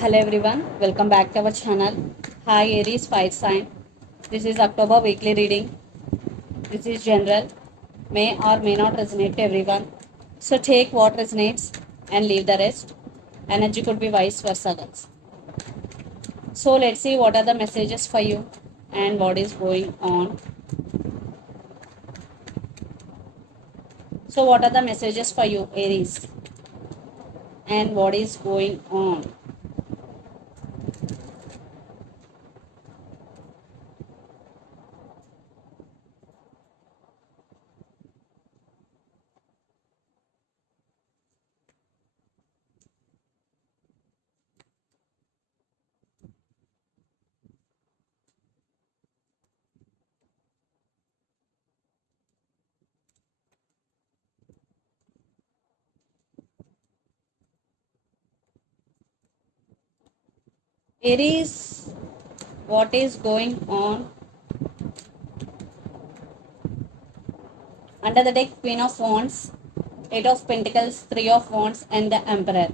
Hello everyone, welcome back to our channel. Hi Aries Fire Sign. This is October weekly reading. This is general, may or may not resonate to everyone. So take what resonates and leave the rest. Energy could be vice versa, guys. So let's see what are the messages for you and what is going on. So what are the messages for you, Aries, and what is going on? Aries, what is going on? Under the deck, Queen of Wands, Eight of Pentacles, Three of Wands, and the Emperor.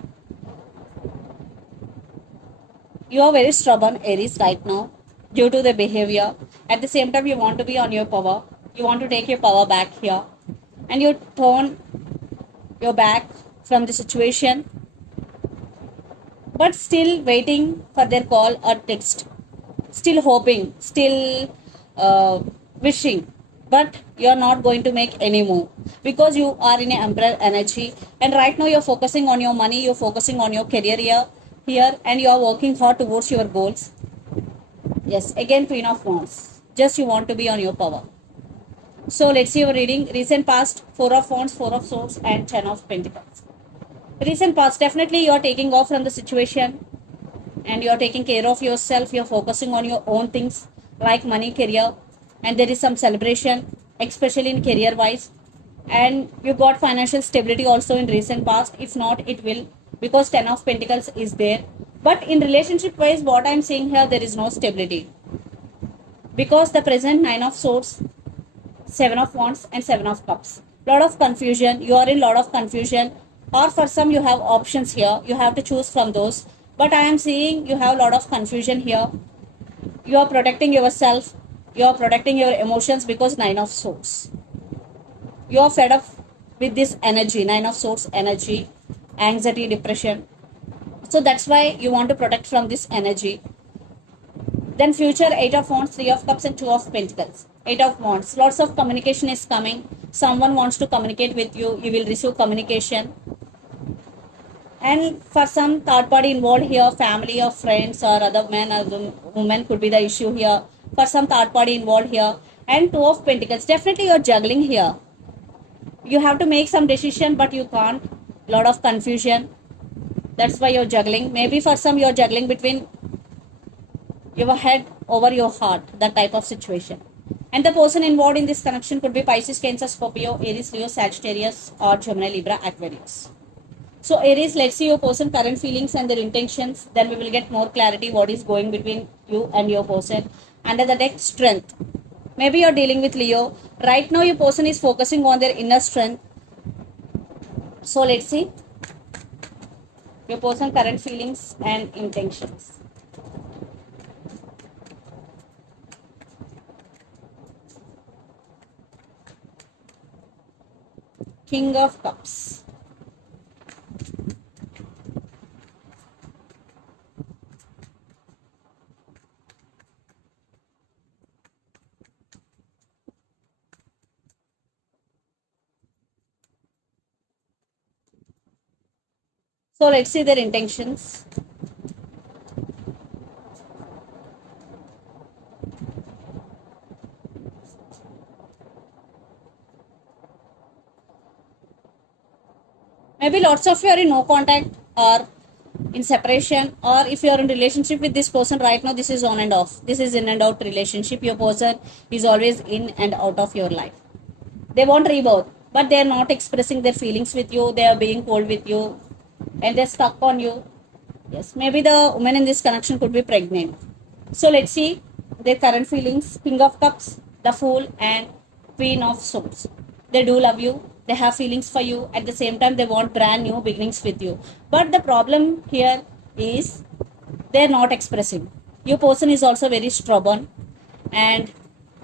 You are very stubborn, Aries, right now due to the behavior. At the same time, you want to be on your power. You want to take your power back here, and you turn your back from the situation, but still waiting for their call or text. Still hoping, still wishing, but you're not going to make any move because you are in an emperor energy, and right now you're focusing on your money, you're focusing on your career here, and you are working hard towards your goals. Yes, again Queen of Wands, just you want to be on your power. So let's see your reading. Recent past, Four of Wands, Four of Swords, and Ten of Pentacles. Recent past, definitely you are taking off from the situation and you are taking care of yourself. You are focusing on your own things like money, career, and there is some celebration, especially in career wise. And you got financial stability also in recent past. If not, it will, because Ten of Pentacles is there. But in relationship wise, what I am saying here, there is no stability because the present Nine of Swords, Seven of Wands, and Seven of Cups. Lot of confusion. You are in lot of confusion, or for some you have options here. You have to choose from those. But I am seeing you have a lot of confusion here. You are protecting yourself. You are protecting your emotions because Nine of Swords. You are fed up with this energy, Nine of Swords energy, anxiety, depression. So that's why you want to protect from this energy. Then future, Eight of Wands, Three of Cups, and Two of Pentacles. Eight of Wands, lots of communication is coming. Someone wants to communicate with you. You will receive communication. And for some third party involved here, family or friends or other men or women could be the issue here. For some third party involved here. And Two of Pentacles, definitely you're juggling here. You have to make some decision, but you can't. Lot of confusion. That's why you're juggling. Maybe for some you're juggling between your head over your heart, that type of situation. And the person involved in this connection could be Pisces, Cancer, Scorpio, Aries, Leo, Sagittarius, or Gemini, Libra, Aquarius. So Aries, let's see your person current feelings and their intentions. Then we will get more clarity what is going between you and your person. Under the deck, Strength. Maybe you're dealing with Leo. Right now your person is focusing on their inner strength. So let's see your person current feelings and intentions. King of Cups. So let's see their intentions. Maybe lots of you are in no contact or in separation, or if you are in relationship with this person right now, this is on and off. This is in and out relationship. Your person is always in and out of your life. They want rebirth, but they are not expressing their feelings with you. They are being cold with you and they're stuck on you. Yes, maybe the woman in this connection could be pregnant. So let's see their current feelings. King of Cups, the Fool, and Queen of Swords. They do love you. They have feelings for you. At the same time, they want brand new beginnings with you. But the problem here is they are not expressing. Your person is also very stubborn and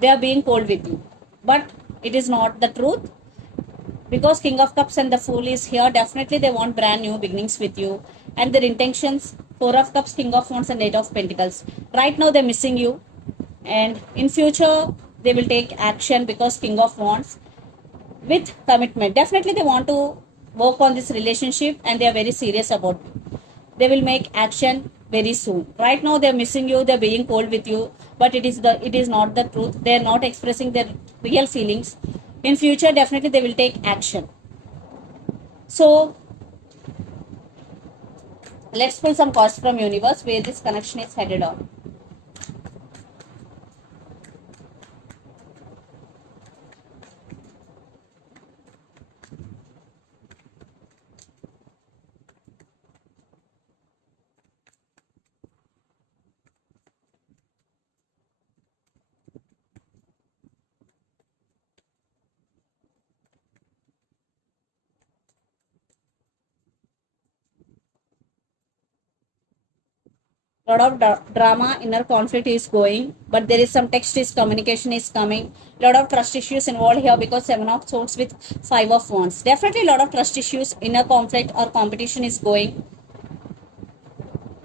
they are being cold with you, but it is not the truth, because King of Cups and the Fool is here. Definitely they want brand new beginnings with you, and their intentions, Four of Cups, King of Wands and Eight of Pentacles. Right now they're missing you, and in future they will take action, because King of Wands with commitment. Definitely they want to work on this relationship and they are very serious about it. They will make action very soon. Right now they're missing you, they're being cold with you, but it is not the truth. They're not expressing their real feelings. In future definitely they will take action. So let's pull some cards from universe where this connection is headed on. Lot of drama, inner conflict is going, but there is some text is communication is coming. Lot of trust issues involved here, because Seven of Swords with Five of Wands. Definitely lot of trust issues, inner conflict or competition is going.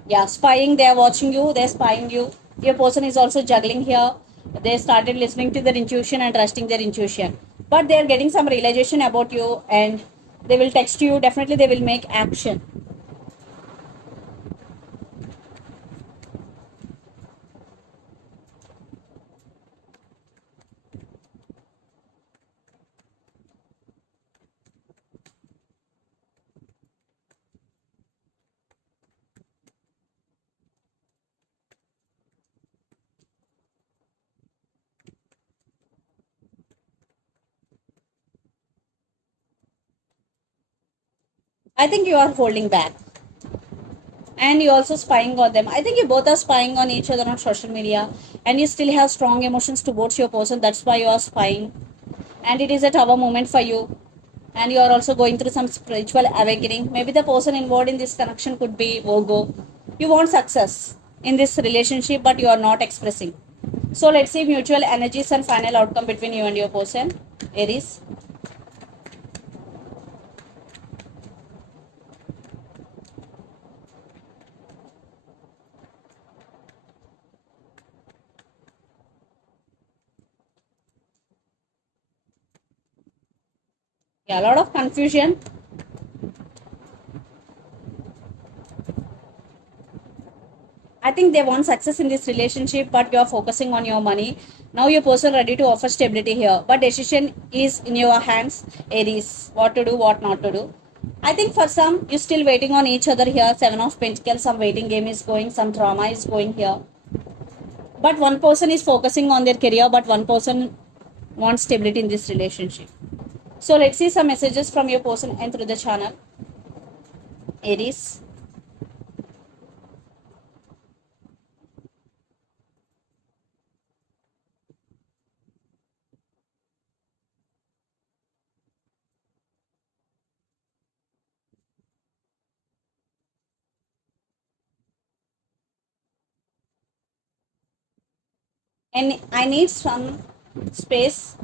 Yeah, spying, they are watching you, they're spying you. Your person is also juggling here. They started listening to their intuition and trusting their intuition, but they're getting some realization about you, and they will text you. Definitely they will make action. I think you are holding back, and you also spying on them. I think you both are spying on each other on social media, and you still have strong emotions towards your person. That's why you are spying, and it is a tough moment for you. And you are also going through some spiritual awakening. Maybe the person involved in this connection could be Virgo. You want success in this relationship, but you are not expressing. So let's see mutual energies and final outcome between you and your person, Aries. Yeah, a lot of confusion. I think they want success in this relationship, but you are focusing on your money. Now your person ready to offer stability here, but decision is in your hands, Aries. What to do, what not to do. I think for some, you're still waiting on each other here. Seven of Pentacles, some waiting game is going, some drama is going here. But one person is focusing on their career, but one person wants stability in this relationship. So let's see some messages from your person and through the channel, Aries. And I need some space.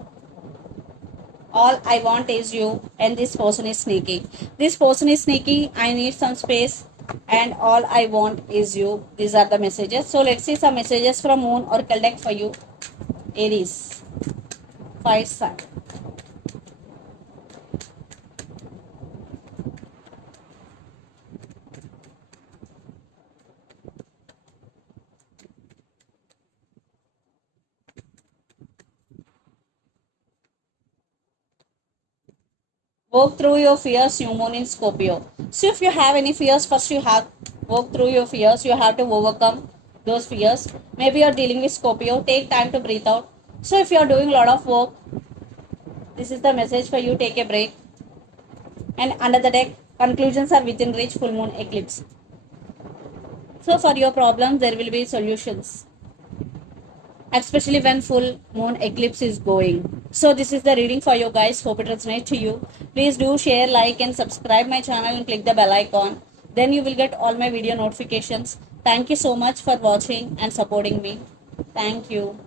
All I want is you, and this person is sneaky. This person is sneaky. I need some space, and all I want is you. These are the messages. So let's see some messages from Moon or Deck for you, Aries. Fire sign. Work through your fears, you Moon in Scorpio. So if you have any fears, first you have work through your fears. You have to overcome those fears. Maybe you're dealing with Scorpio. Take time to breathe out. So if you're doing a lot of work, this is the message for you. Take a break. And under the deck, conclusions are within reach, full moon eclipse. So for your problems, there will be solutions, especially when full moon eclipse is going. So this is the reading for you guys. Hope it resonates to you. Please do share, like and subscribe my channel and click the bell icon. then you will get all my video notifications. Thank you so much for watching and supporting me. Thank you.